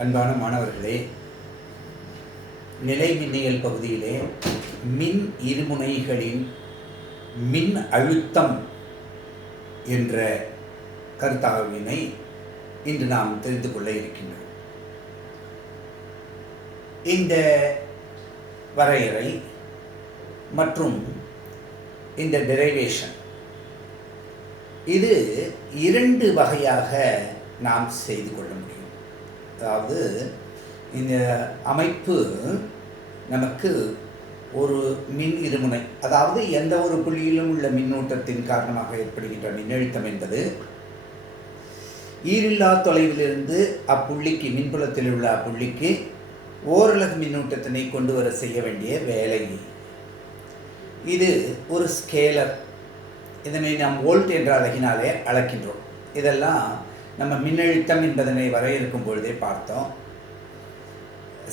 அன்பான மாணவர்களே, நிலை மின்னியல் பகுதியிலே மின் இருமுனைகளின் மின் அழுத்தம் என்ற கருத்தாய்வினை இன்று நாம் தெரிந்து கொள்ள இருக்கின்றோம். இந்த வரையறை மற்றும் இந்த டெரைவேஷன் இது இரண்டு வகையாக நாம் செய்து கொள்ள முடியும். அதாவது இந்த அமைப்பு நமக்கு ஒரு மின் இருமுனை, அதாவது எந்த ஒரு புள்ளியிலும் உள்ள மின்னூட்டத்தின் காரணமாக ஏற்படுகின்ற மின்னழுத்தம் என்பது ஈரில்லா தொலைவிலிருந்து அப்புள்ளிக்கு, மின்புலத்தில் உள்ள அப்புள்ளிக்கு ஓரலகு மின்னூட்டத்தினை கொண்டு வர செய்ய வேண்டிய வேலை. இது ஒரு ஸ்கேலர். இதனை நாம் வோல்ட் என்ற அலகினாலே அளக்கின்றோம். இதெல்லாம் நம்ம மின்னழுத்தம் என்பதனை வரையறுக்கும் பொழுதே பார்த்தோம்.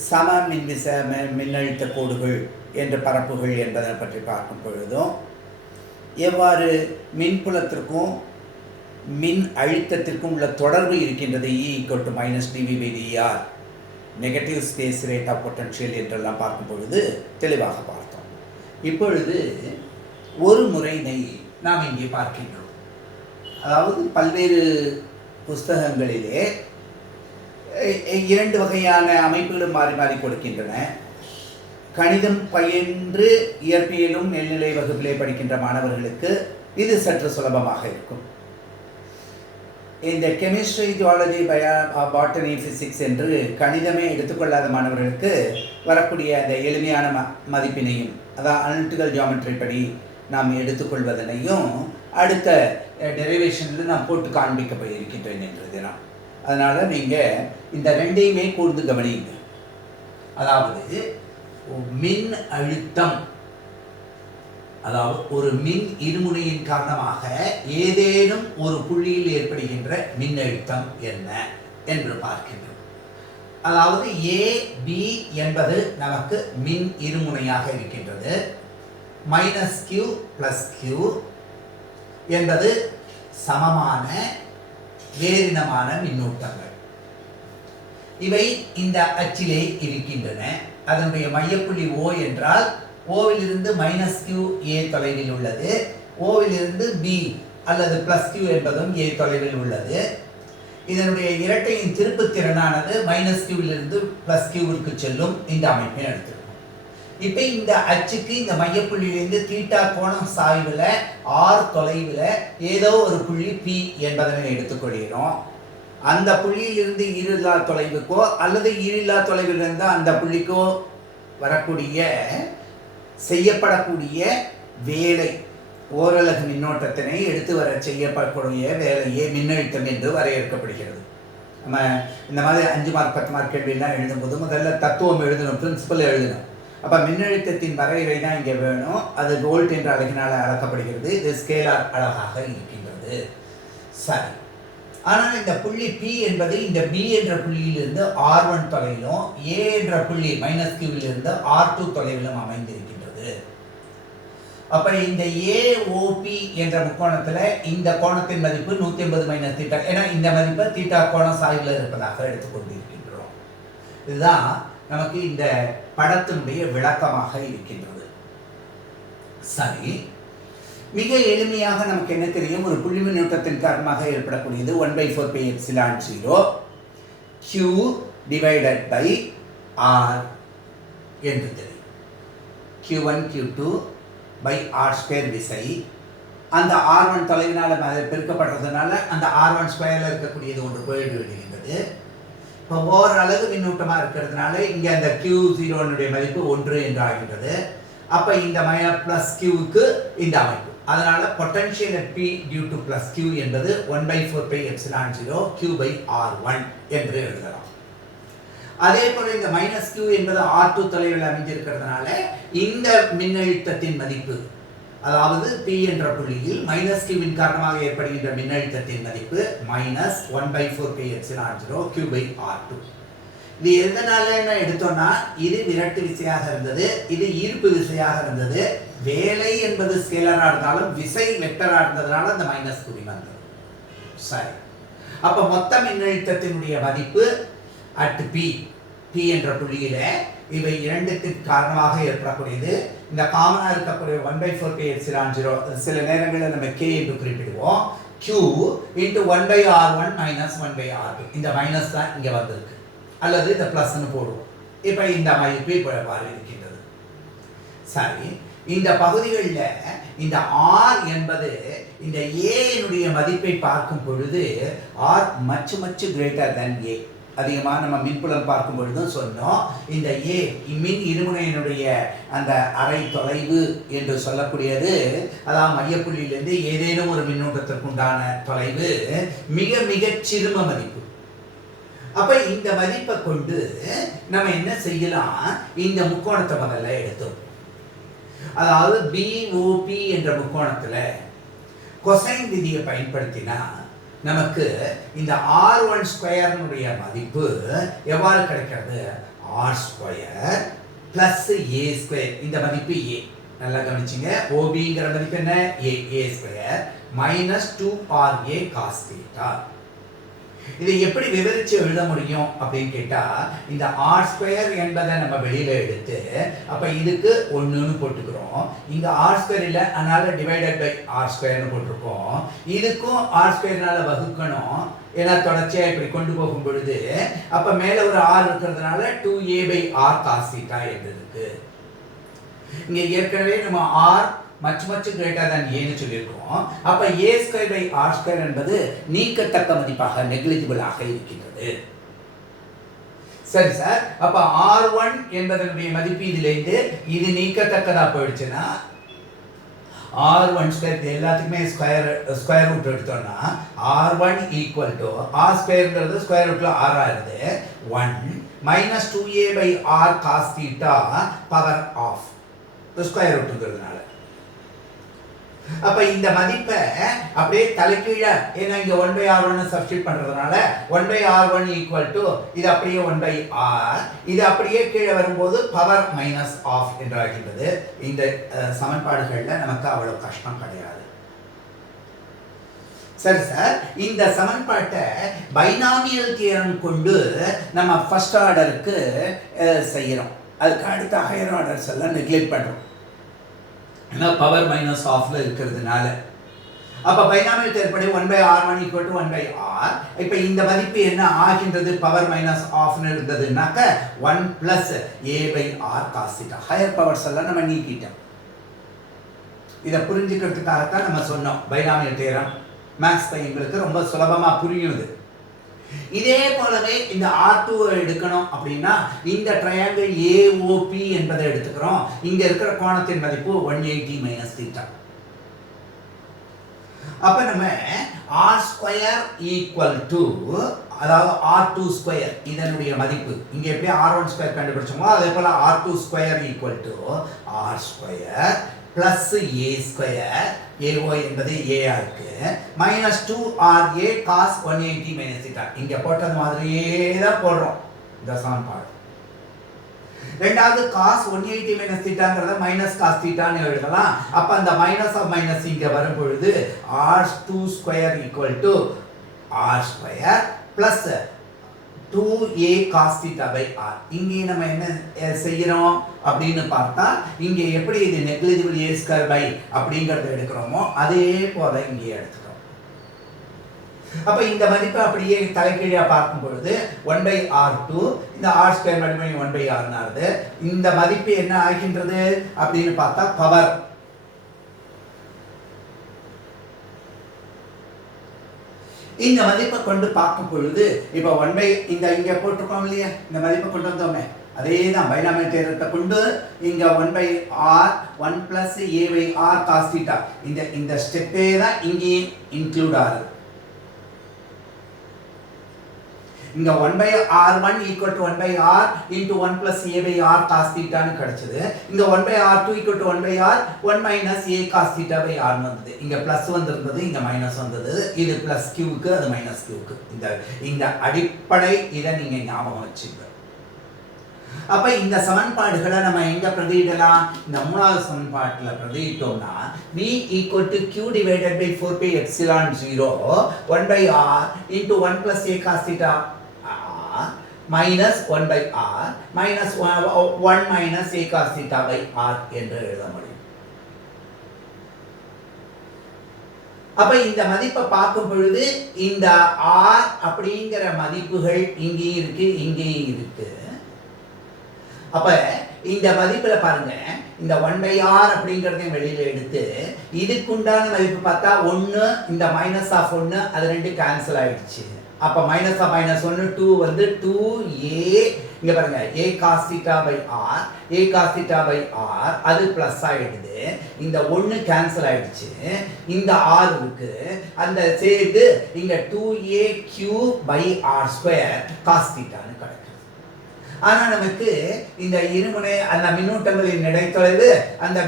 சம மின்விச மின்னழுத்த கோடுகள் என்ற பரப்புகள் என்பதை பற்றி பார்க்கும் பொழுதும், எவ்வாறு மின்புலத்திற்கும் மின் அழுத்தத்திற்கும் உள்ள தொடர்பு இருக்கின்றது, E = dV/dr, negative space rate of potential என்றெல்லாம் பார்க்கும் பொழுது தெளிவாக பார்த்தோம். இப்பொழுது ஒரு முறையினை நாம் இங்கே பார்க்கின்றோம். அதாவது பல்வேறு புஸ்தகங்களிலே இரண்டு வகையான அமைப்புகளும் மாறி மாறி கொடுக்கின்றன. கணிதம் பயின்று இயற்பியலும் மேல்நிலை வகுப்பிலே படிக்கின்ற மாணவர்களுக்கு இது சற்று சுலபமாக இருக்கும். இந்த கெமிஸ்ட்ரி, ஜுவாலஜி, பாட்டனி, ஃபிசிக்ஸ் என்று கணிதமே எடுத்துக்கொள்ளாத மாணவர்களுக்கு வரக்கூடிய அந்த எளிமையான மதிப்பினையும், அதாவது அனலிட்டிக்கல் ஜியோமெட்ரி படி நாம் எடுத்துக்கொள்வதனையும் அடுத்த டெரிவேஷனில் நான் போட்டு காண்பிக்க போயிருக்கின்றேன் என்ற தினம். அதனால் நீங்கள் இந்த ரெண்டையுமே கூர்ந்து கவனிங்க. அதாவது மின் அழுத்தம், அதாவது ஒரு மின் இருமுனையின் காரணமாக ஏதேனும் ஒரு புள்ளியில் ஏற்படுகின்ற மின்னழுத்தம் என்ன என்று பார்க்கின்றோம். அதாவது AB என்பது நமக்கு மின் இருமுனையாக இருக்கின்றது. -Q + Q என்பது சமமான வேறினமான மின்னூட்டங்கள். இவை இந்த அச்சிலே இருக்கின்றன. அதனுடைய மையப்புள்ளி O என்றால் ஓவிலிருந்து -QA தொலைவில் உள்ளது. ஓவிலிருந்து B அல்லது +Q என்பதும் A தொலைவில் உள்ளது. இதனுடைய இரட்டையின் திருப்பு திறனானது -Qவிலிருந்து +Qவிற்கு செல்லும் இந்த அமைப்பை எடுத்துக்கணும். இப்போ இந்த அச்சுக்கு இந்த மையப்புள்ளியிலிருந்து தீட்டா கோணம் சாய்வில் R தொலைவில் ஏதோ ஒரு புள்ளி P என்பதனை எடுத்துக்கொள்கிறோம். அந்த புள்ளியிலிருந்து ஈரில்லா தொலைவுக்கோ அல்லது ஈரில்லா தொலைவிலிருந்து அந்த புள்ளிக்கோ வரக்கூடிய செய்யப்படக்கூடிய வேலை, ஓரலகு மின்னோட்டத்தினை எடுத்து வர செய்யப்படக்கூடிய வேலையே மின்னழுத்தம் என்று வரையறுக்கப்படுகிறது. நம்ம இந்த மாதிரி 5 மார்க் 10 மார்க் கேள்வியெல்லாம் எழுதும்போது முதல்ல தத்துவம் எழுதணும், பிரின்சிபல் எழுதணும். அப்போ மின்னழுத்தத்தின் வரையறை தான் இங்கே வேணும். அது வோல்ட் என்ற அலகினால் அளக்கப்படுகிறது. இது ஸ்கேலார் அழகாக இருக்கின்றது. சரி, ஆனால் இந்த புள்ளி P என்பது இந்த B என்ற புள்ளியிலிருந்து R1 தொலைவிலும் A என்ற புள்ளி -Qவிலிருந்து R2 தொலைவிலும் அமைந்திருக்கின்றது. அப்போ இந்த AOP என்ற முக்கோணத்தில் இந்த கோணத்தின் மதிப்பு 180 θ. ஏன்னா இந்த மதிப்பை தீட்டா கோணம் சாய்வில் இருப்பதாக எடுத்துக்கொண்டிருக்கின்றோம். இதுதான் நமக்கு இந்த படத்தினுடைய விளக்கமாக இருக்கின்றது. சரி, மிக எளிமையாக நமக்கு என்ன தெரியும்? ஒரு புள்ளி மின்னூட்டத்தின் காரணமாக ஏற்படக்கூடியது 1/4πε0 Q/R என்று தெரியும். Q1 Q2/R² விசை அந்த R1 தொலைவினால் பெருக்கப்படுறதுனால அந்த R1² இருக்கக்கூடியது ஒன்று போயிட்டு விடுகின்றது. இப்போ ஓரளவு மின்னூட்டமாக இருக்கிறதுனால இங்கே அந்த Q0 மதிப்பு 1 என்று ஆகின்றது. அப்போ இந்த +Qக்கு இந்த அமைப்பு, அதனால் potential at P due to +Q என்பது 1/4πε0 Q/R1 என்று எழுதலாம். அதே போல் இந்த -Q என்பது R2 தொலைவில் அமைஞ்சிருக்கிறதுனால இந்த மின்னழுத்தத்தின் மதிப்பு, அதாவது P என்ற புள்ளியில் -Qவின் காரணமாக ஏற்படுகின்ற மின்னழுத்தத்தின் மதிப்பு -1/4πε0 Q/R2. இது எதனால என்ன எடுத்தோம்னா, இது விரட்டு விசையாக இருந்தது, இது ஈர்ப்பு விசையாக இருந்தது. வேலை என்பது ஸ்கேலராக இருந்தாலும் விசை வெக்டராக இருந்ததுனால அந்த -Q வந்தது. சரி, அப்போ மொத்த மின்னழுத்தத்தினுடைய மதிப்பு அட் பி என்ற புள்ளியில் இவை இரண்டுக்கு காரணமாக ஏற்படக்கூடியது இந்த காமனாக இருக்கக்கூடிய 1/4πε0 சில நேரங்களில் நம்ம k என்று குறிப்பிடுவோம் q into 1/r1 minus 1/r2 இந்த மைனஸ் தான் இங்கே வந்திருக்கு அல்லது இந்த ப்ளஸ்ன்னு போடுவோம். இப்போ இந்த மதிப்பு இப்போ இருக்கின்றது. சரி, இந்த பகுதிகளில் இந்த r என்பது இந்த a மதிப்பை பார்க்கும் பொழுது r much greater than a. அதிகமாக நம்ம மின்புலம் பார்க்கும் பொழுதும் சொன்னோம் இந்த a மின் இருமுனையினுடைய அந்த அரை தொலைவு என்று சொல்லக்கூடியது, அதாவது மையப்புள்ளியிலிருந்து ஏதேனும் ஒரு மின்னூட்டத்திற்கு உண்டான தொலைவு மிக மிக சிறும மதிப்பு. அப்ப இந்த மதிப்பை கொண்டு நம்ம என்ன செய்யலாம், இந்த முக்கோணத்தை முதல்ல எடுத்தோம். அதாவது BOP என்ற முக்கோணத்துல கொசைன் விதியை பயன்படுத்தினா நமக்கு இந்த r1 ஸ்கொயர்னுடைய மதிப்பு எவ்வாறு கிடைக்கிறது, r square plus a square, இந்த மதிப்பு a. நல்லா கவனிச்சிங்க, OBங்கிற மதிப்பு என்ன, a square minus 2RA cos theta. இதை எப்படி விவரிச்சு எழுத முடியும் அப்படின்னு கேட்டா, இந்த r ஸ்கொயர் என்பதை நம்ம வெளியில எடுத்து அப்ப இதுக்கு 1ன்னு போட்டுக்கிறோம். இங்க r ஸ்கொயர் இல்லை, அதனால டிவைடட் பை r ஸ்கொயர்னு போட்டிருக்கோம். இதுக்கும் r ஸ்கொயர்னால வகுக்கணும், ஏன்னா தொடர்ச்சியா இப்படி கொண்டு போகும் பொழுது அப்ப மேல ஒரு r இருக்கிறதுனால 2a/r cos θ என்று இருக்கு. இங்க ஏற்கனவே நம்ம r much greater than a ன்னு சொல்லியிருக்கோம். அப்ப a square by r square என்பது நீக்கத்தக்க மதிப்பாக நெக்லிஜிபிள் ஆக இருக்கின்றது. சரி சார், அப்ப r1 என்பதனுடைய மதிப்பு இதிலிருந்து இது நீக்கத்தக்கதா போயிடுச்சுன்னா r1 ஸ்கொயர் எல்லாத்துக்குமே ஸ்கொயர் ரூட் எடுத்தோம்னா r1 ஈக்குவல் டு r ஸ்கொயர்ங்கிறது ஸ்கொயர் ரூட்ல r ஆயிருது 1 minus 2a/r cos θ power of square ரூட்ங்கிறதுனால. அப்ப இந்த மதிப்பை அப்படியே தலைகீழ, ஏன்னா இங்க 1/r1 சப்ஸ்டிட்யூட் பண்றதுனால 1/r1 ஈக்குவல் டு இது அப்படியே 1/r, இது அப்படியே கீழே வரும்போது பவர் மைனஸ் ஆஃப் என்றாகின்றது. இந்த சமன்பாடுகள்ல நமக்கு அவ்வளவு கஷ்டம் கிடையாது. சரி சார், இந்த சமன்பாட்டை பைனாமியல் தியரம் கொண்டு நம்ம ஃபர்ஸ்ட் ஆர்டருக்கு செய்யறோம். அதுக்கு அடுத்த ஹையர் ஆர்டர்ஸ் எல்லாம் நெக்லெக்ட் பண்றோம், ஏன்னா பவர் மைனஸ் ஆஃப்ல இருக்கிறதுனால. அப்ப binomial தேர்ப்படி 1/r1 equal to 1/r. இப்ப இந்த மதிப்பு என்ன ஆகின்றது, பவர் மைனஸ் ஆஃப்னு இருந்ததுனாக்க 1 plus a/r cos θ. Higher powers எல்லாம் நம்ம நீக்கிட்டோம். இதை புரிஞ்சுக்கிறதுக்காகத்தான் நம்ம சொன்னோம் பைனாமியல் தேரம். மேக்ஸ் பையன்களுக்கு ரொம்ப சுலபமா புரியுது. இதே போலவே இந்த R2 எடுக்கணும் அப்படின்னா இந்த ட்ரையாங்கிள் AOP என்பதை எடுத்துக்கிறோம். இங்க இருக்கிற கோணத்தின் மதிப்பு 180 மைனஸ் θ. அப்ப நம்ம r ஸ்கொயர் ஈக்குவல் டு, அதாவது r2 ஸ்கொயர் இதனுடைய மதிப்பு இங்க எப்படி r1 ஸ்கொயர் கண்டுபிடிச்சோமோ அதே போல r2 square equal to r square plus a square, AO என்பது a இருக்கு, மைனஸ் 2RA cos 180 மைனஸ் θ. இங்க போட்டது மாதிரியே தான் போடுறோம் இந்த சமன்பாடு. ரெண்டாவது cos 180 மைனஸ் θங்கிறத மைனஸ் cos θன்னு எழுதலாம். அப்ப அந்த மைனஸ் ஆஃப் மைனஸ் இங்க வரும் பொழுது r2 square equal to r square plus 2a cos θ/r. இங்கே நம்ம என்ன செய்யறோம் அப்படின்னு பார்த்தா, இங்க எப்படி இது நெக்லிஜிபிள் a ஸ்கொயர் பை அப்படிங்கறத எடுக்கிறோமோ அதே போல இங்கே எடுத்துக்கிறோம். அப்ப இந்த மதிப்பு அப்படியே தலைகீழா பார்க்கும் பொழுது 1/r2 இந்த r ஸ்கொயர் மல்டிப்ளை 1/r ஆகுது. இந்த மதிப்பு என்ன ஆகின்றது அப்படின்னு பார்த்தா பவர் இந்த மதிப்பை கொண்டு பார்க்கும் பொழுது இப்ப 1 இந்த இங்க போட்டிருக்கோம் இல்லையா, இந்த மதிப்பை கொண்டு வந்தோமே அதே தான் பைனாமியல் தேற்றத்தை கொண்டு இங்க 1/r 1 பிளஸ் a/r cos θ இந்த ஸ்டெப்பே தான் இங்கே இன்க்ளூட் ஆகுது. இங்க 1/r1 equal to 1/r into 1 plus a/r cos θ னு கிடைச்சது. இங்க 1/r2 equal to 1/r 1 minus a cos θ/r வந்தது. இங்க பிளஸ் வந்திருந்தது, இங்க மைனஸ் வந்தது. இது பிளஸ் q க்கு, அது மைனஸ் q க்கு. இந்த அடிப்படை இதை நீங்க ஞாபகம் வச்சுங்க. அப்ப இந்த சமன்பாடுகளை நம்ம எங்க பிரதியிடலாம், இந்த மூணாவது சமன்பாட்டுல பிரதியிட்டோம்னா v equal to q divided by 4 pi epsilon 0 1/r into 1 plus a cos θ r minus 1/r minus 1 minus a cos theta by r என்று எழுத முடியும். அப்ப இந்த மதிப்பை பார்க்கும் பொழுது இந்த r அப்படிங்கிற மதிப்புகள் இங்கே இருக்கு இங்கேயும் இருக்கு. அப்ப இந்த மதிப்புல பாருங்க, இந்த 1/r அப்படிங்கறதையும் வெளியில எடுத்து இதுக்குண்டான மதிப்பு பார்த்தா 1, இந்த மைனஸ் ஆஃப் 1 அது ரெண்டு கேன்சல் ஆயிடுச்சு. அப்ப மைனஸ் ஆஃப் மைனஸ் 1 2 வந்து 2a, இங்க பாருங்க a cos theta by r, a cos theta by r அது பிளஸ் ஆயிடுது. இந்த 1 கேன்சல் ஆயிடுச்சு, இந்த r இருக்கு, அந்த சேர்த்து இங்க 2aq by r square cos theta ன்னு கிடைக்கும். ஆனா நமக்கு இந்த இருமுனை அந்த மின்னூட்டங்களின் இடைத்தொலைவு அந்த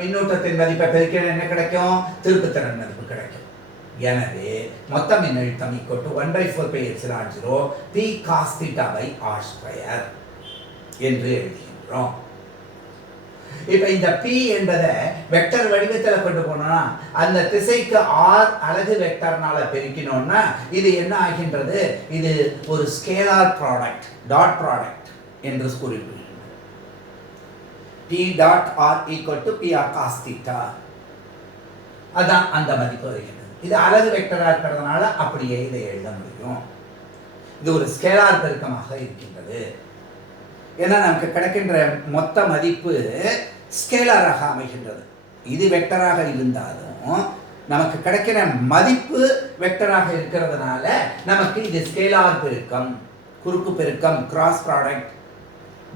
மின்னூட்டத்தின் மதிப்பை பெருக்க என்ன கிடைக்கும்? திருப்புத்திறன் மதிப்பு கிடைக்கும். எனவே மொத்த மின்னழுத்தம் = 1/4πε0 p cos theta by r square என்று எழுதுகின்றோம். இப்ப இந்த p என்பதை வெக்டர் வடிவத்தில் கொண்டு போனோம்னா அந்த திசைக்கு r அலகு வெக்டர்னால பெருக்கினோம்னா இது என்ன ஆகின்றது? இது ஒரு ஸ்கேலார் ப்ராடக்ட், டாட் ப்ராடக்ட் என்று குறிப்பிடுகிறது. p dot r = p r cos theta. அதான் அந்த மதிப்பு வருகிறது. இது அலகு வெக்டரா இருக்கிறதுனால அப்படியே இதை எழுத முடியும். இது ஒரு ஸ்கேலார் பெருக்கமாக இருக்கின்றது. ஏன்னா நமக்கு கிடைக்கின்ற மொத்த மதிப்பு ஸ்கேலாராக அமைகின்றது. இது வெக்டராக இருந்தாலும் நமக்கு கிடைக்கிற மதிப்பு வெக்டராக இருக்கிறதுனால நமக்கு இது ஸ்கேலார் பெருக்கம், குறுக்கு பெருக்கம், கிராஸ் ப்ராடக்ட்,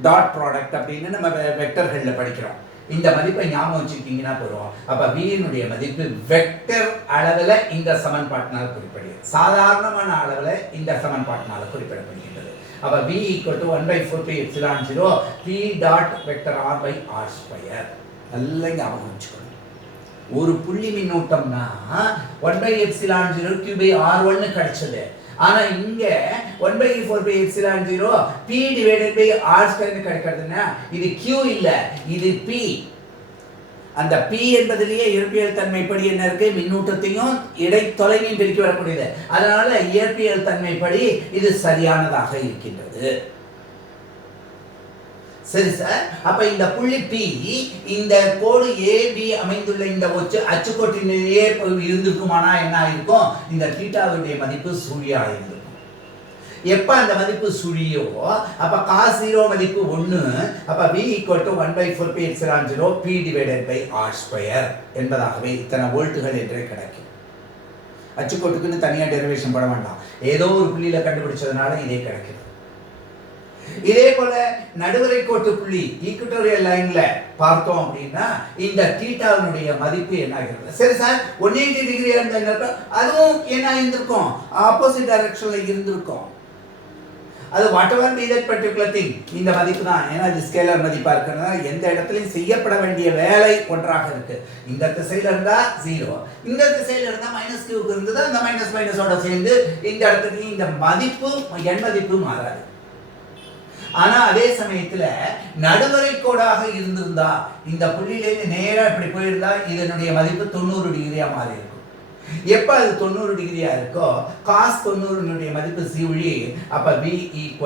டாட் ப்ராடக்ட் அப்படின்னு நம்ம வெக்டர்களில் படிக்கிறோம். இந்த மதிப்பை ஞாபகம் வச்சுக்கிட்டீங்கன்னா போதும். அப்ப v னுடைய மதிப்பு வெக்டர் அளவில் இந்த சமன்பாட்டினால் குறிப்பிடுகிறது, சாதாரணமான அளவில் இந்த சமன்பாட்டினால் குறிப்பிடப்படுகின்றது. அப்ப v = 1/4πε0 p dot vector r by r square. நல்லா ஞாபகம் வச்சுக்கணும். ஒரு புள்ளி மின்னூட்டம்னா 1/ε0 q by r1 கிடைச்சது. ஆனா இங்க 1/4πε0 p divided by r square கிடைக்கிறதுனா இது q இல்ல, இது p. அந்த p என்பதிலேயே இயற்பியல் தன்மைப்படி என்ன இருக்கு? மின்னூட்டத்தையும் இடைத்தொலைவையும் பிரிக்க வரக்கூடியது. அதனால இயற்பியல் தன்மைப்படி இது சரியானதாக இருக்கின்றது. சரி சார், அப்ப இந்த புள்ளி P இந்த கோடு AB அமைந்துள்ள இந்த அச்சுக்கோட்டிலேயே இருந்திருக்குமானா என்ன ஆயிருக்கும்? இந்த தீட்டாவுடைய மதிப்பு சுழியா இருந்திருக்கும். எப்ப அந்த மதிப்பு சுழியோ அப்ப cos 0 மதிப்பு 1, அப்ப v = 1/4πε0 p divided by r square என்பதாகவே இத்தனை வோல்ட்டுகள் என்றே கிடைக்கும். அச்சுக்கோட்டுக்குன்னு தனியா டெரிவேஷன் பண்ண வேண்டாம், ஏதோ ஒரு புள்ளியில கண்டுபிடிச்சதுனால இதே கிடைக்கும். இதே போல நடுவரை கோட்டு புள்ளி ஈக்குட்டோரியல் லைன்ல பார்த்தோம் அப்படின்னா இந்த தீட்டாவினுடைய மதிப்பு என்ன ஆகிறது? சரி சார், 180 டிகிரி இருந்தா அதுவும் என்ன இருந்திருக்கும்? ஆப்போசிட் டைரக்ஷன்ல இருந்திருக்கும். அது whatever be that particular thing, இந்த மதிப்பு தான். ஏன்னா இது ஸ்கேலார் மதிப்பா இருக்கிறதுனால எந்த இடத்துலையும் செய்யப்பட வேண்டிய வேலை ஒன்றாக இருக்கு. இந்த திசையில இருந்தா 0, இந்த திசையில இருந்தா -q இருந்தது, அந்த மைனஸோட சேர்ந்து இந்த இடத்துக்கு இந்த மதிப்பு எண் மதிப்பு மாறாது. ஆனா அதே சமயத்துல நடுவரை கோடாக இருந்திருந்தா இந்த புள்ளியிலேருந்து நேரா இப்படி போயிருந்தா இதனுடைய மதிப்பு 90 டிகிரியா மாறி இருக்கும். எப்ப அது 90 டிகிரியா இருக்கோ cos 90 மதிப்பு சுழி, அப்ப v =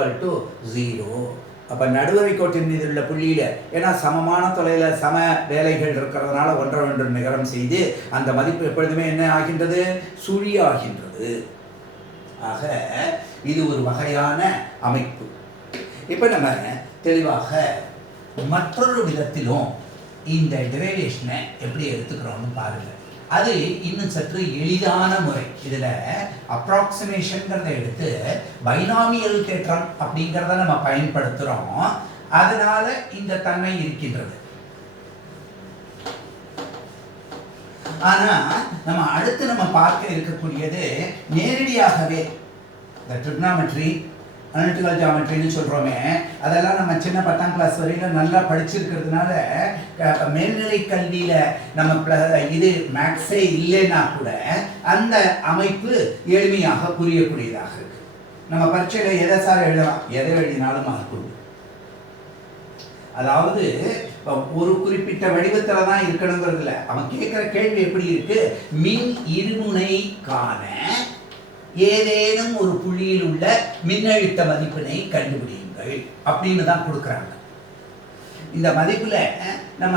0. அப்ப நடுவரை கோட்டின் மீது உள்ள புள்ளியில ஏன்னா சமமான தொலைல சம வேலைகள் இருக்கிறதுனால ஒன்று நிகரம் செய்து அந்த மதிப்பு எப்பொழுதுமே என்ன ஆகின்றது? சுழி ஆகின்றது. ஆக இது ஒரு வகையான அமைப்பு. இப்போ நம்ம தெளிவாக மற்றொரு விதத்திலும் இந்த டெரிவேஷனை எப்படி எடுத்துக்கிறோம்னு பாருங்க. அது இன்னும் சற்று எளிதான முறை. இதில் அப்ராக்சிமேஷன்கிறத எடுத்து பைனாமியல் தேற்றம் அப்படிங்கிறத நம்ம பயன்படுத்துகிறோம். அதனால இந்த தன்மை இருக்கின்றது. ஆனால் நம்ம அடுத்து நம்ம பார்க்க இருக்கக்கூடியது நேரடியாகவே இந்த ட்ரிக்னாமெட்ரி, அனலிட்டிக்கல் ஜியோமெட்ரின்னு சொல்கிறோமே, அதெல்லாம் நம்ம சின்ன 10ஆம் கிளாஸ் வரையிலும் நல்லா படிச்சிருக்கிறதுனால மேல்நிலை கல்வியில் நம்ம இது மேக்ஸே இல்லைன்னா கூட அந்த அமைப்பு எளிமையாக புரியக்கூடியதாக இருக்கு. நம்ம பரீட்சையில் எதை சார் எழுதலாம்? எதை எழுதினாலும் மார்க் உண்டு. அதாவது ஒரு குறிப்பிட்ட வடிவத்தில் தான் இருக்கணுங்கிறது இல்லை. அவன் கேட்குற கேள்வி எப்படி இருக்கு? மின் இருமுனைக்கான ஏதேனும் ஒரு புள்ளியில் உள்ள மின்னழுத்த மதிப்பினை கண்டுபிடியுங்கள் அப்படின்னு தான் கொடுக்குறாங்க. இந்த மதிப்புல நம்ம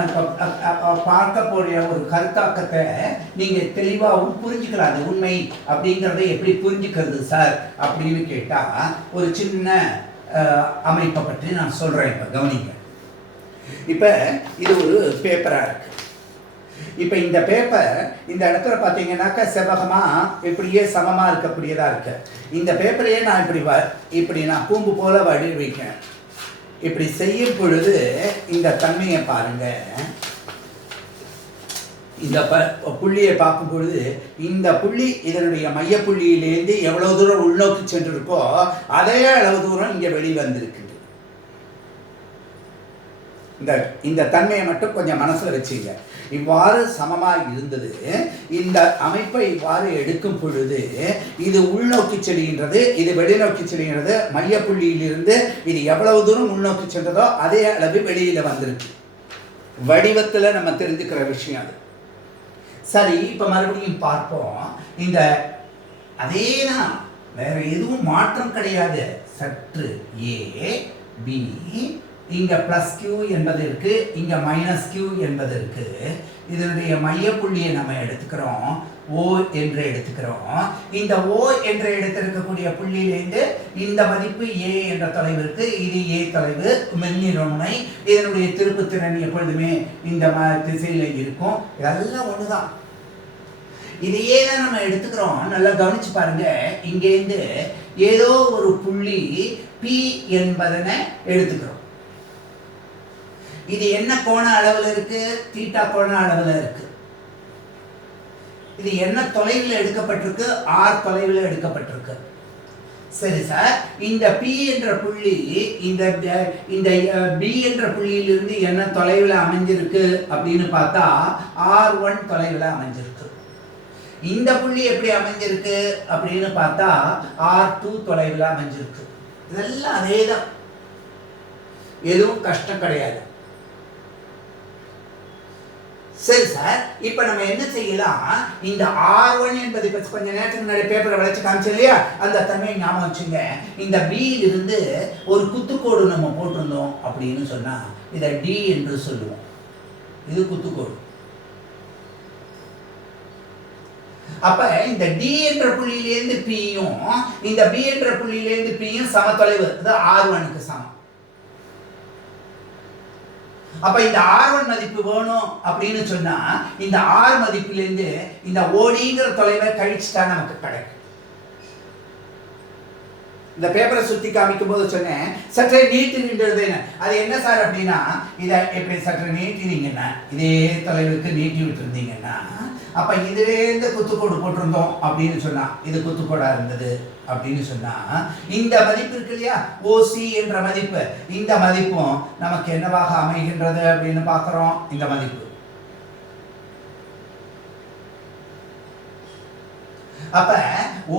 பார்க்க போற ஒரு கருத்தாக்கத்தை நீங்க தெளிவாகவும் புரிஞ்சுக்கலாம். அது உண்மை அப்படிங்கிறத எப்படி புரிஞ்சுக்கிறது சார் அப்படின்னு கேட்டா ஒரு சின்ன அமைப்பை பற்றி நான் சொல்றேன். இப்ப கவனிங்க. இப்ப இது ஒரு பேப்பரா இருக்கு. இப்ப இந்த பேப்பர் இந்த இடத்துல பாத்தீங்கன்னாக்கா செவ்வகமா இப்படியே சமமா இருக்கக்கூடியதா இருக்கு. இந்த பேப்பரையே நான் இப்படி நான் கூம்பு போல வடிவமைக்கிறேன். இப்படி செய்யும் பொழுது இந்த தன்மையை பாருங்க. இந்த புள்ளியை பார்க்கும் பொழுது இந்த புள்ளி இதனுடைய மைய புள்ளியிலேருந்து எவ்வளவு தூரம் உள்நோக்கி சென்றிருக்கோ அதே அளவு தூரம் இங்க வெளிவந்திருக்கு. இந்த தன்மையை மட்டும் கொஞ்சம் மனசுல வச்சுங்க. இவ்வாறு சமமாக இருந்தது. இந்த அமைப்பை இவ்வாறு எடுக்கும் பொழுது இது உள்நோக்கி செல்கின்றது, இது வெளிநோக்கி செல்கின்றது. மைய புள்ளியிலிருந்து இது எவ்வளவு தூரம் உள்நோக்கி சென்றதோ அதே அளவு வெளியில வந்திருக்கு. வடிவத்துல நம்ம தெரிஞ்சுக்கிற விஷயம் அது. சரி, இப்ப மறுபடியும் பார்ப்போம். இந்த அதேதான், வேற எதுவும் மாற்றம் கிடையாது. சற்று A B, இங்க பிளஸ் Q என்பது இருக்கு, இங்க மைனஸ் Q என்பது இருக்கு. இதனுடைய மையப்புள்ளியை நம்ம எடுத்துக்கிறோம், O என்று எடுத்துக்கிறோம். இந்த O என்று எடுத்திருக்கக்கூடிய புள்ளியிலிருந்து இந்த மதிப்பு A என்ற தொலைவிற்கு, இது A தொலைவு, மென்னிருமுனை. இதனுடைய திருப்பு திறன் எப்பொழுதுமே இந்த திசையில இருக்கும். இதெல்லாம் ஒண்ணுதான். இதையே தான் நம்ம எடுத்துக்கிறோம். நல்லா கவனிச்சு பாருங்க. இங்கேருந்து ஏதோ ஒரு புள்ளி P என்பதனை எடுத்துக்கிறோம். இது என்ன கோண அளவில் இருக்கு? தீட்டா கோண அளவில் இருக்கு. இது என்ன தொலைவில் எடுக்கப்பட்டிருக்கு? R தொலைவில் எடுக்கப்பட்டிருக்கு. சரி சார், இந்த P என்ற புள்ளி இந்த B என்ற புள்ளியிலிருந்து என்ன தொலைவில் அமைஞ்சிருக்கு அப்படின்னு பார்த்தா R1 தொலைவில் அமைஞ்சிருக்கு. இந்த புள்ளி எப்படி அமைஞ்சிருக்கு அப்படின்னு பார்த்தா R2 தொலைவில் அமைஞ்சிருக்கு. இதெல்லாம் அதேதான், எதுவும் கஷ்டம் கிடையாது. சரி சார், இப்ப நம்ம என்ன செய்யலாம்? இந்த R1 என்பது கொஞ்ச நேரத்துக்கு முன்னாடி பேப்பரை வளைச்சு காமிச்சு இல்லையா, அந்த தன்மையை ஞாபகம் வச்சுங்க. இந்த B இருந்து ஒரு குத்துக்கோடு நம்ம போட்டிருந்தோம் அப்படின்னு சொன்னா இதை D என்று சொல்லுவோம். இது குத்துக்கோடு. அப்ப இந்த D என்ற புள்ளியிலிருந்து Pயும் இந்த B என்ற புள்ளியிலிருந்து Pயும் சம தொலைவு, அது R1க்கு சமம். அப்ப இந்த R1 மதிப்பு வேணும் அப்படின்னு சொன்னா இந்த R மதிப்பிலிருந்து இந்த ODங்கிற தொலைவை கழிச்சுட்டா நமக்கு கிடைக்கும். இந்த பேப்பரை சுத்தி காமிக்கும் போது சொன்னேன் சற்றே நீட்டின்றது. அது என்ன சார் அப்படின்னா, இதை எப்படி சற்று நீட்டினீங்கன்னா இதே தொலைவுக்கு நீட்டி விட்டு இருந்தீங்கன்னா அப்ப இதுலேருந்து குத்துக்கோடு போட்டிருந்தோம் அப்படின்னு சொன்னா இது குத்துக்கோடா இருந்தது அப்படின்னு சொன்னா இந்த மதிப்பு இருக்கு இல்லையா, OC என்ற மதிப்பு, இந்த மதிப்பும் நமக்கு என்னவாக அமைகின்றது அப்படின்னு பார்க்கிறோம். இந்த மதிப்பு அப்ப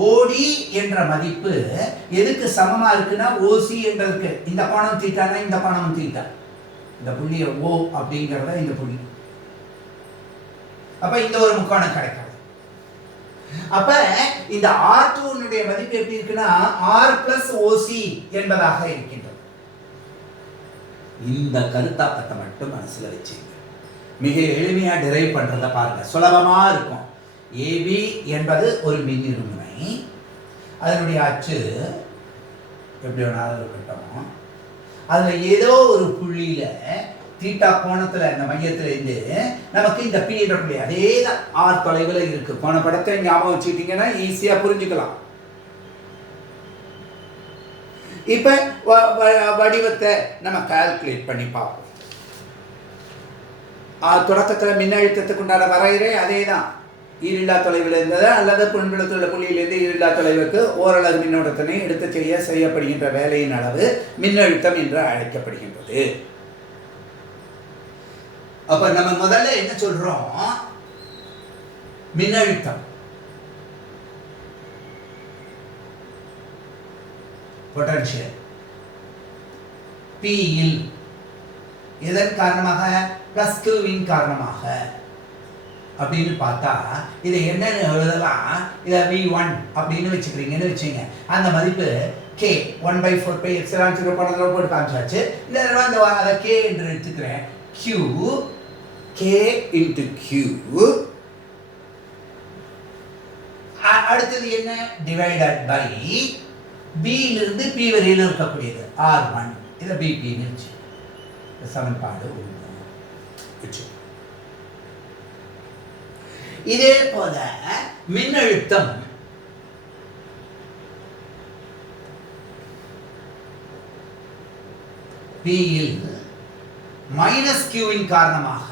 OD என்ற மதிப்பு எதுக்கு சமமா இருக்குன்னா OC என்றதுக்கு. இந்த கோணம் தீட்டானா இந்த கோணம் தீட்டா, இந்த புள்ளிய O அப்படிங்கறத இந்த புள்ளி. அப்ப இந்த ஒரு முக்கோணம் கிடைக்கும். அப்ப இந்த R2 மதிப்பு எப்படி இருக்குன்னா R plus OC என்பதாக இருக்கின்றது. இந்த கருத்தாக்கத்தை மட்டும் மனசுல வச்சுங்க. மிக எளிமையா டிரைவ் பண்றத பாருங்க, சுலபமா இருக்கும். AB என்பது ஒரு மின்னிருமுனை, அதனுடைய அச்சு எப்படி வேணாலும் இருக்கட்டும். அதுல ஏதோ ஒரு புள்ளியில தீட்டா கோணத்துல இந்த மையத்துல இருந்து நமக்கு இந்த P என்ற புள்ளி அதேதான் R தொலைவில் இருக்கு. போன படத்தை ஞாபகம் வச்சுக்கிட்டீங்கன்னா ஈஸியா புரிஞ்சுக்கலாம். இப்ப வடிவத்தை நம்ம கால்குலேட் பண்ணி பார்ப்போம். தொடக்கத்துல மின்னழுத்தத்துக்கு உண்டான வரையறை அதேதான். ஈரில்லா தொலைவில் இருந்தது அல்லது புண்படுத்துள்ள புள்ளியிலிருந்து ஈரில்லா தொலைவுக்கு ஓரளவு மின்னோட்டத்தினை எடுத்து செய்யப்படுகின்ற வேலையின் அளவு மின்னழுத்தம் என்று அழைக்கப்படுகின்றது. அப்ப நம்ம முதல்ல என்ன சொல்றோம்? மின்னழுத்தம் பொட்டன்ஷியல் P இல் எதன் காரணமாக? பிளஸ் Q வின் காரணமாக. அப்படின்னு பார்த்தா இதை என்னன்னு எழுதலாம். இதை V1 அப்படின்னு வச்சுக்கிறீங்கன்னு வச்சுங்க. அந்த மதிப்பு k 1/4πε0 படத்துல போட்டு காமிச்சாச்சு. இல்லை அந்த அதை k என்று எடுத்துக்கிறேன். q k into q அடுத்தது என்ன டிவைடட் பை b இலிருந்து p வரையில இருக்கக்கூடியது r1. இதை bp ன்னு வச்சு சமன்பாடு வச்சு. இதே போல மின்னழுத்தம் P இல் மைனஸ் கியூவின் காரணமாக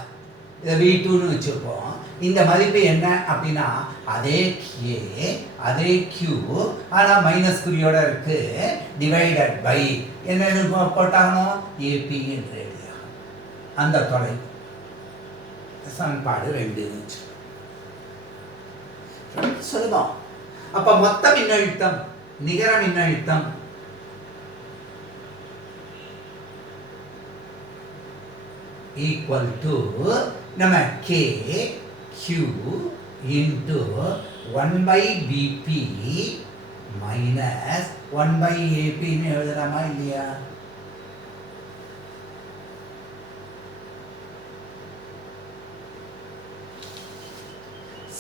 இதை V2ன்னு வச்சிருப்போம். இந்த மதிப்பு என்ன அப்படின்னா அதே K அதே Q ஆனா மைனஸ் குறியோட இருக்கு டிவைடட் பை என்னன்னு போட்டாகணும் AP என்று எழுதியா அந்த தொலை சமன்பாடு 2 சுலபம். அப்ப மொத்த மின்னழுத்தம் நிகர மின்னழுத்தம் equal to நம்ம K Q into 1 by BP minus 1 by AP ன்னு எழுதலாமா இல்லையா?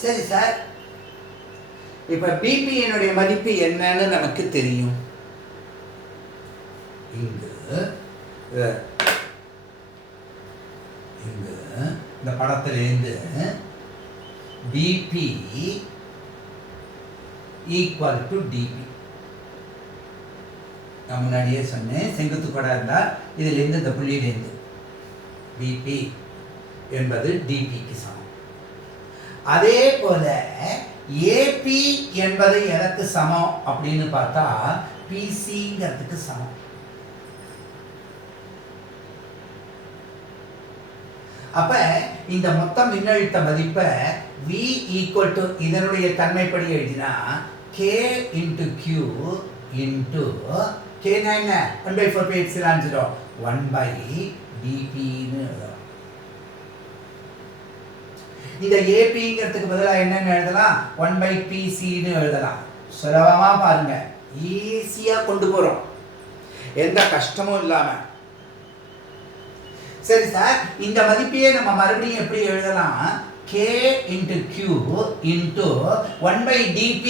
சரி சார், இப்ப BP என்னுடைய மதிப்பு என்னன்னு நமக்கு தெரியும். இங்கு இந்த படத்திலிருந்து BP equal to DP. நான் முன்னாடியே சொன்னேன், செங்குத்து கோடா இருந்தா இதிலிருந்து இந்த புள்ளியிலிருந்து BP என்பது DPக்கு சமம். அதே போல AP என்பது எதற்கு சமம் அப்படின்னு பார்த்தா PCங்கிறதுக்கு சமம். அப்ப இந்த மொத்த மின்னழுத்த மதிப்பை V equal to இதனுடைய தன்மைப்படி எழுதினா K into Q into K என்ன 1/4πε0 1 by dP ன்னு எழுதலாம். இந்த APங்கிறதுக்கு பதிலாக என்னன்னு எழுதலாம் 1 by PC ன்னு எழுதலாம். சுலபமா பாருங்க, ஈஸியா கொண்டு போறோம், எந்த கஷ்டமும் இல்லாம. சரி சார், இந்த மதிப்பையே நம்ம மறுபடியும் எப்படி எழுதலாம்? K into Q into 1 by dP.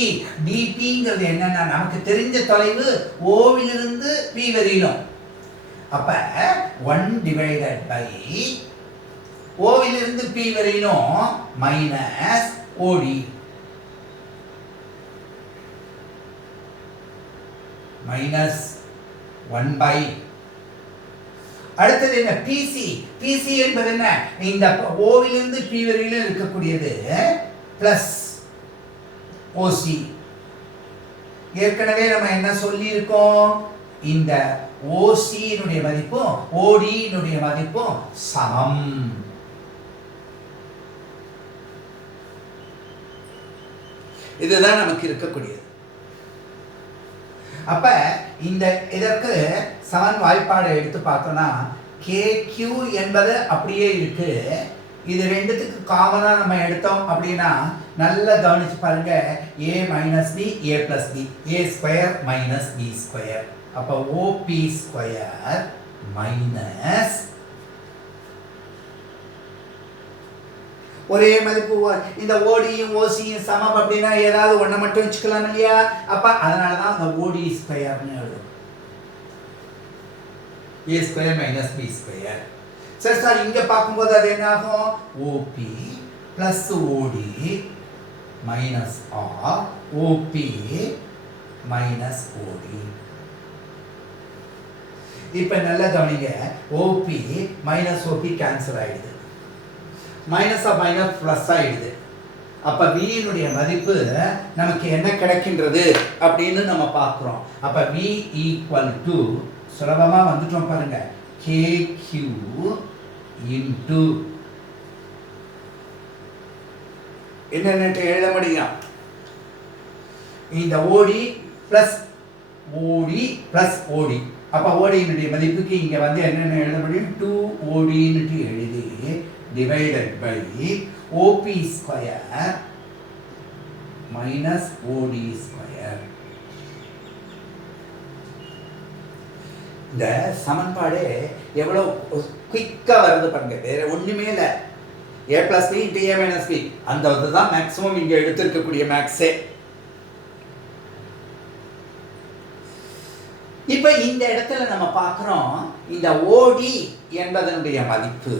dPங்கிறது என்னன்னா நமக்கு தெரிஞ்ச தொலைவு ஓவிலிருந்து P வரையிலும். அப்ப 1 divided by ஓவிலிருந்து P வரையிலும் மைனஸ் OD மைனஸ் 1 by அடுத்தது என்ன PC. PC என்பது என்ன? இந்த ஓவிலிருந்து P வரையில இருக்கக்கூடியது பிளஸ் OC. ஏற்கனவே நம்ம என்ன சொல்லி இருக்கோம்? இந்த OC னுடைய மதிப்பும் OD னுடைய மதிப்பும் சமம். இதுதான் நமக்கு இருக்கக்கூடியது. அப்ப இந்த இதற்கு சமன் வாய்ப்பாடு எடுத்து பார்த்தோம்னா KQ என்பது அப்படியே இருக்கு. இது ரெண்டுத்துக்கு காமனா நம்ம எடுத்தோம் அப்படின்னா நல்லா கவனிச்சு பாருங்க, A minus B A plus B A square minus B square. அப்ப OP square minus ஒரே மதிப்பு இந்த ஓடியும் ஓசியும் சமம் அப்படின்னா ஏதாவது ஒன்றை மட்டும் வச்சுக்கலாம் இல்லையா? அப்ப அதனால தான் அந்த ஓடி ஸ்கொயர்னு எழுதும். A square minus B square. சரி சார், இங்க பார்க்கும்போது அது என்ன ஆகும்? OP plus OD minus R OP minus OD. இப்ப நல்லா கவனிங்க, OP மைனஸ் OP கேன்சல் ஆயிடுது, மைனஸ் ஆஃப் மைனஸ் பிளஸ் ஆயிடுது. அப்ப V னுடைய மதிப்பு நமக்கு என்ன கிடைக்கின்றது அப்படின்னு நம்ம பார்க்கிறோம். அப்ப V ஈக்குவல் டு சுலபமா வந்துட்டோம் பாருங்க, KQ இன்டு என்னென்ன எழுத முடியும்? இந்த OD பிளஸ் OD பிளஸ் OD. அப்ப OD னுடைய மதிப்புக்கு இங்க வந்து என்னென்ன எழுத முடியும்? 2OD ன்னு எழுதி divided by OB square minus OD square. இந்த சமன்பாடு எவ்வளோ குயிக்காக வருது பாருங்க, வேற ஒன்றுமே இல்லை. a plus b into a minus b, அந்த தான் மேக்ஸிமம் இங்கே எடுத்திருக்கக்கூடிய மேக்ஸே. இப்போ இந்த இடத்துல நம்ம பார்க்குறோம், இந்த ஓடி என்பதனுடைய மதிப்பு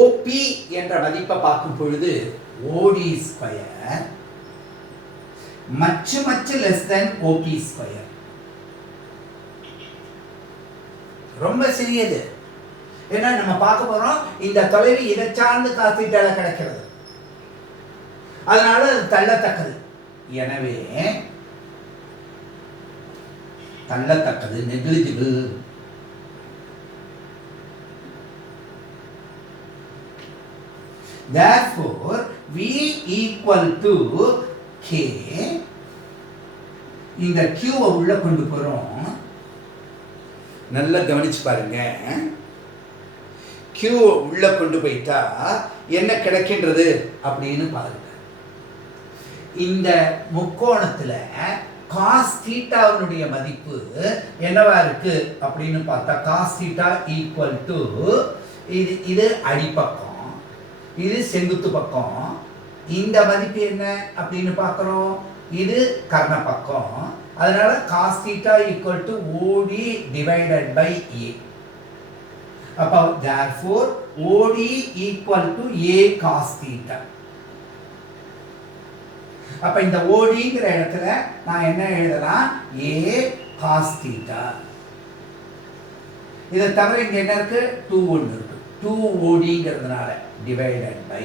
ஓபி என்ற மதிப்பை பார்க்கும் பொழுது OD square much less then OB square. ரொம்ப சிறியது. ஏன்னா நம்ம பார்க்க போறோம், இந்த தொலைவு இதை சார்ந்து காசிட்டால கிடைக்கிறது, அதனால அது தள்ளத்தக்கது. எனவே தள்ளத்தக்கது, negligible. Therefore V equal to K. இந்த Q உள்ள கொண்டு போறோம். நல்லா கவனிச்சு பாருங்க. Q உள்ள கொண்டு போயிட்டா என்ன கிடைக்கின்றது அப்படின்னு பாருங்க. இந்த முக்கோணத்துல cos தீட்டாவுடைய மதிப்பு என்னவா இருக்கு அப்படின்னு பார்த்தா cos தீட்டா ஈக்குவல் டு இது அடிப்பக்கம், இது செங்குத்து பக்கம். இந்த மதிப்பு என்ன அப்படின்னு பார்க்கிறோம், இது கர்ண பக்கம். அதனால cos theta equal to OD divided by A. அப்போ therefore OD equal to A cos theta. அப்ப இந்த ODங்கிற இடத்துல நான் என்ன எழுதலாம், A cos theta. இதை தவிர இங்க என்ன இருக்கு, 2 ஒன்று இருக்கு. 2 ODங்கிறதுனால divided by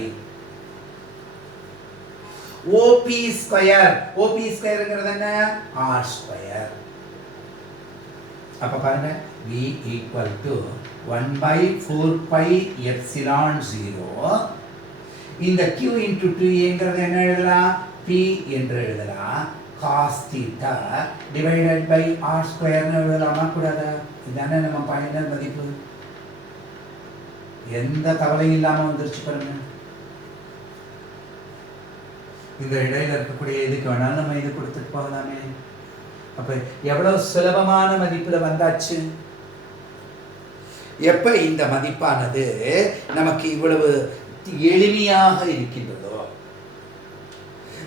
OP square. OP ஸ்கொயர்ங்கிறது என்ன, R ஸ்கொயர். அப்ப பாருங்க, V equal to 1 by 4 pi epsilon 0. இந்த Q into 2ங்கிறது என்ன எழுதலாம், P என்று எழுதலாம். cos theta divided by R ஸ்கொயர்னு எழுதலாமா கூடாதா? இதானே நம்ம பைனல் மதிப்பு. எந்த கவலையும் இல்லாம வந்துருச்சு பாருங்க. இந்த இடையில இருக்கக்கூடிய இதுக்கு வேணாலும் நம்ம இது கொடுத்துட்டு போகலாமே. அப்ப எவ்வளவு சுலபமான மதிப்புல வந்தாச்சு. எப்ப இந்த மதிப்பானது நமக்கு இவ்வளவு எளிமையாக இருக்கின்றதோ,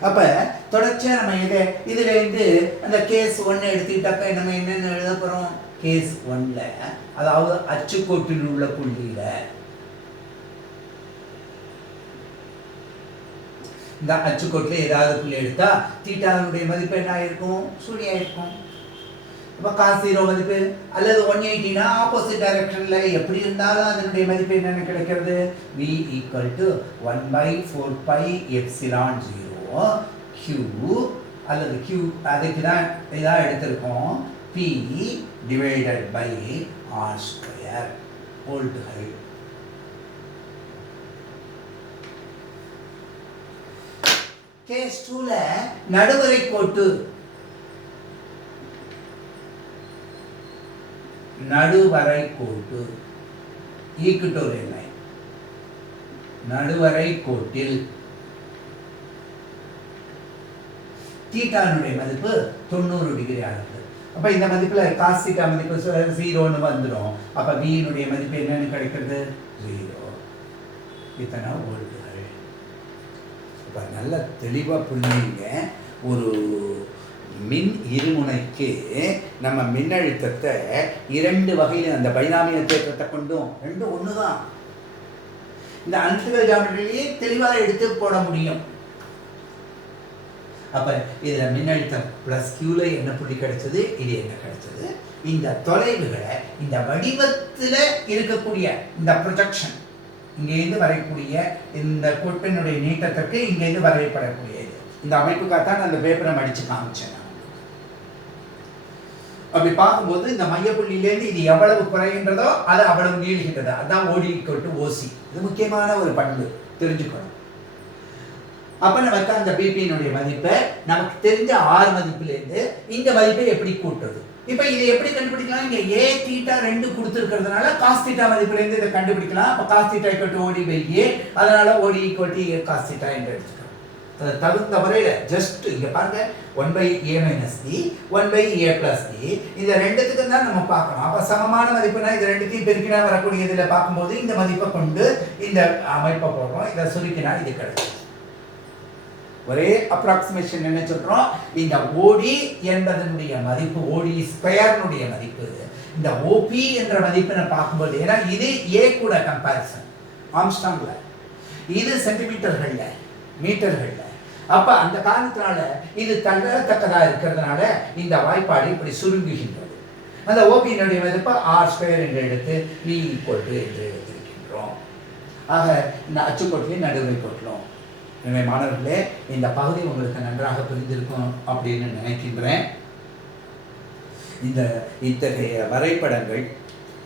அப்ப தொடர்ச்சியா நம்ம இதுல இருந்து அந்த கேஸ் 1 எடுத்துக்கிட்டாக்க நம்ம என்னென்ன எழுத போறோம், கேஸ் 1ல அதாவது அச்சுக்கோட்டில் உள்ள புள்ளியில இந்த அச்சுக்கோட்டில் ஏதாவது புள்ளி எடுத்தா தீட்டாவுடைய மதிப்பு என்ன ஆயிருக்கும், சூனியா இருக்கும். இப்போ cos 0 மதிப்பு அல்லது 180னா ஆப்போசிட் டைரக்ஷன்ல எப்படி இருந்தாலும் அதனுடைய மதிப்பு என்னன்னு கிடைக்கிறது, V equal to 1 by 4 pi epsilon 0 Q அல்லது Q அதுக்கு தான் இதாக எடுத்திருக்கோம், P divided by R square வோல்ட்டுகள். கேஸ் 2ல நடுவரை கோட்டு, நடுவரை கோட்டு ஈக்குட்டோரியல் லைன், நடுவரை கோட்டில் தீட்டானுடைய மதிப்பு 90 டிகிரி ஆகுது. அப்ப இந்த மதிப்புல cos தீட்டா மதிப்பு 0ன்னு வந்துடும். அப்ப V னுடைய மதிப்பு என்னன்னு கிடைக்கிறது, 0. இத்தனை வோல்ட்டுகள். இப்ப நல்ல தெளிவா புரிஞ்சுங்க. ஒரு மின் இருமுனைக்கு நம்ம மின்னழுத்தத்தை 2 வகையில் அந்த பைனாமிய தேற்றத்தை கொண்டும், ரெண்டும் ஒண்ணுதான். இந்த அனலிட்டிக்கல் ஜியோமெட்ரியிலேயே தெளிவாக எடுத்து போட முடியும். அப்ப இதுல மின்னழுத்தம் பிளஸ் கியூல என்ன புள்ளி கிடைச்சது, இது என்ன கிடைச்சது, இந்த தொலைவுகளை இந்த வடிவத்துல இருக்கக்கூடிய இந்த ப்ரொஜெக்ஷன், இங்கேருந்து வரையக்கூடிய இந்த கோட்டினுடைய நீட்டத்திற்கு இங்கேருந்து வரையப்படக்கூடியது. இந்த அமைப்புக்காகத்தான் அந்த பேப்பரை மடிச்சு காமிச்சேன். அப்படி பார்க்கும்போது இந்த மையப்புள்ளியிலேருந்து இது எவ்வளவு குறைகின்றதோ அது அவ்வளவு நீளுகின்றது. அதுதான் OD equal to OC. இது முக்கியமான ஒரு பண்பு, தெரிஞ்சுக்கணும். அப்ப நமக்கு அந்த பிபியினுடைய மதிப்பை நமக்கு தெரிஞ்ச R மதிப்பிலிருந்து இந்த மதிப்பை எப்படி கூட்டுறது, இப்போ இதை எப்படி கண்டுபிடிக்கலாம்? இங்க a θ 2 கொடுத்திருக்கிறதுனால cos θ மதிப்புல இருந்து இதை கண்டுபிடிக்கலாம். அப்ப cos θ OD/a, அதனால OD a cos θ என்று எடுத்துக்கலாம். தகுந்த முறையில ஜஸ்ட் இங்க பாருங்க 1/a - b 1/a + b இந்த ரெண்டுத்துக்கு தான் நம்ம பார்க்கணும். அப்ப சமமான மதிப்புனா இது ரெண்டுத்தையும் பெருக்கினா வரக்கூடிய இதுல பார்க்கும்போது இந்த மதிப்பை கொண்டு இந்த அமைப்பை போடுறோம். இதை சுருக்கினா இது கிடைக்கும். ஒரே அப்ராக்சிமேஷன் என்ன சொல்றோம்? இந்த OD என்பதனுடைய மதிப்பு OD² மதிப்பு இந்த OP என்ற மதிப்பினை பார்க்கும்போது, ஏன்னா இது a கூட கம்பேரிசன் ஆம்ஸ்ட்ராங்ல, இது சென்டிமீட்டர்கள்ல மீட்டர்கள்ல, அப்ப அந்த காரணத்தினால இது தள்ளத்தக்கதா இருக்கிறதுனால இந்த வாய்ப்பாடு இப்படி சுருங்குகின்றது. அந்த OP-னுடைய மதிப்பு r² என்று எடுத்து v = என்று எடுத்திருக்கின்றோம். ஆக இந்த அச்சுக்கோட்டிலே நடுவை கொட்டலாம். எனவே மாணவர்களே, இந்த பகுதி உங்களுக்கு நன்றாக புரிந்திருக்கும் அப்படின்னு நினைக்கின்றேன். இத்தகைய வரைபடங்கள்,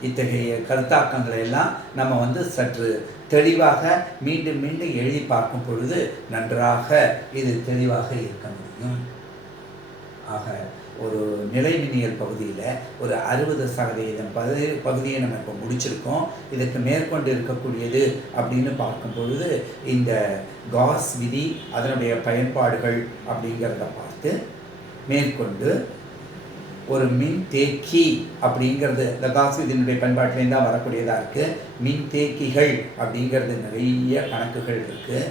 இத்தகைய கருத்தாக்கங்களை எல்லாம் நம்ம சற்று தெளிவாக மீண்டும் மீண்டும் எழுதி பார்க்கும் பொழுது நன்றாக இது தெளிவாக இருக்க முடியும். ஆக ஒரு நிலைமின்னியல் பகுதியில் ஒரு 60% பகுதியை நம்ம இப்போ முடிச்சிருக்கோம். இதுக்கு மேற்கொண்டு இருக்கக்கூடியது அப்படின்னு பார்க்கும் பொழுது இந்த காஸ் விதி, அதனுடைய பயன்பாடுகள் அப்படிங்கிறத பார்த்து, மேற்கொண்டு ஒரு மின் தேக்கி அப்படிங்கிறது இந்த காஸ் விதியினுடைய பயன்பாட்டிலேருந்து தான் வரக்கூடியதாக இருக்குது. மின் தேக்கிகள் அப்படிங்கிறது நிறைய கணக்குகள் இருக்குது.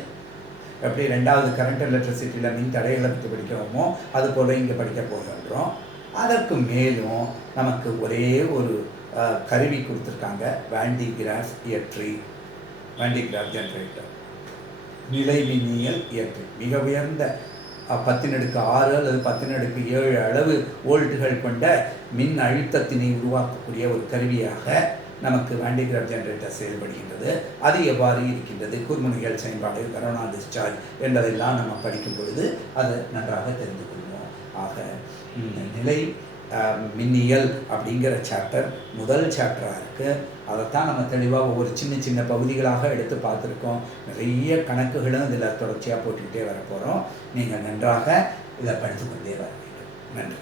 எப்படி 2வது கரண்ட் அண்ட் எலக்ட்ரிசிட்டியில் மின் தடைகளை பற்றி படிக்கிறோமோ அது போல் இங்கே படிக்க போகின்றோம். அதற்கு மேலும் நமக்கு ஒரே ஒரு கருவி கொடுத்துருக்காங்க, வான் டி கிராஃப் இயற்றி, வான் டி கிராஃப் ஜென்ரேட்டர், நிலை மின்னியல் இயற்றி. மிக உயர்ந்த 10⁶ அல்லது 10�7 அளவு வோல்ட்டுகள் கொண்ட மின் அழுத்தத்தினை உருவாக்கக்கூடிய ஒரு கருவியாக நமக்கு வான் டி கிராஃப் ஜெனரேட்டர் செயல்படுகின்றது. அது எவ்வாறு இருக்கின்றது, கூர்முனைகள் செயல்பாடு, கரோனா டிஸ்சார்ஜ் என்பதெல்லாம் நம்ம படிக்கும் பொழுது அது நன்றாக தெரிந்து கொள்வோம். ஆக நிலை மின்னியல் அப்படிங்கிற சாப்டர் முதல் சாப்டராக இருக்குது. அதைத்தான் நம்ம தெளிவாக ஒவ்வொரு சின்ன சின்ன பகுதிகளாக எடுத்து பார்த்துருக்கோம். நிறைய கணக்குகளும் இதில் தொடர்ச்சியாக போட்டுக்கிட்டே வரப்போகிறோம். நீங்கள் நன்றாக இதை படித்து கொண்டே வர வேண்டும். நன்றி.